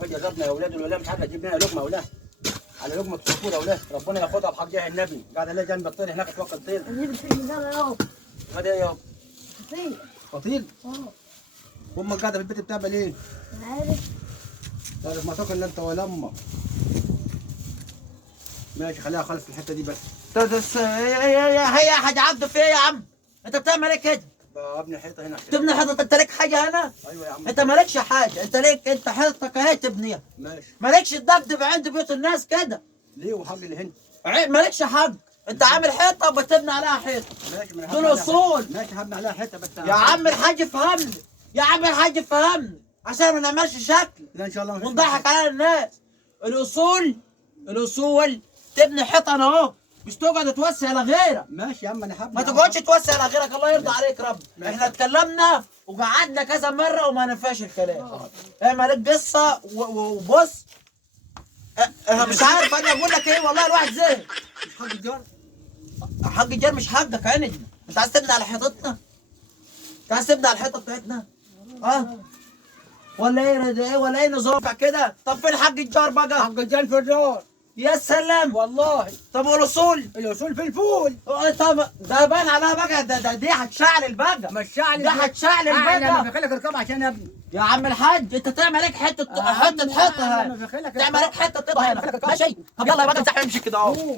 فجربنا يا اولاد الولاء مش عارف اجيب لنا لقمه ولا على لقمه الطفوله يا اولاد ربنا ياخدها بحق جاه النبي قاعد الاقي جنب الطير هناك اتوكل طير اجيب الفيلم ده اهو. هذا ايه يابا؟ فين؟ فطير اه امك قاعده في البيت بتعمل ايه؟ عارف. تعرف ما تاكل انت ولا امك ماشي خليها خالص في الحته دي بس هي هتعدوا في ايه يا عم؟ انت بتعمل ايه كده؟ ابني حيطه هنا تبني حيطه؟ انت ليك حاجه هنا؟ ايوه يا عم انت مالكش حاجه، انت ليك انت حيطتك اهي تبنيها، ماشي مالكش تدبدب عند بيوت الناس كده، ليه وحق اللي هنا مالكش حق، انت عامل حيطه وبتبني عليها حيطه، ماشي من دول اصول. ماشي هبني عليها حته بس يا عم الحاج فهمني، يا عم الحاج فهمني عشان ما نعملش شكل لا ان شاء الله ونضحك على الناس. الاصول تبني حيطه انا اهو، مش تقعد توسع لغيرك. ماشي يا عم انا هبني ما تقعدش توسع لغيرك، الله يرضى عليك رب. احنا اتكلمنا وقعدنا كذا مره وما نفاش الكلام. اعمل لك قصه وبص انا مش عارف انا اقول لك ايه، والله الواحد زهق. مش حق الجار حق الجار مش حقك عندنا، انت عايز تبني على حيطتنا؟ انت عايز تبني على الحيطه بتاعتنا؟ اه ولا ايه ولا ايه نظامك كده؟ طب فين حق الجار بقى؟ حق الجار في الجار يا سلام والله. طب والاصول؟ الاصول في الفول. طب ده باين عليها بقى، دي هتشعل بقى، مش شعل ده هتشعل انا بقى. بخليك اركب عشان ابني يا عم الحاج انت تعمل لك حته حته هنا، تعمل لك حته طيبه هنا ماشي. طب يلا يا بقى امسح امشي كده اهو.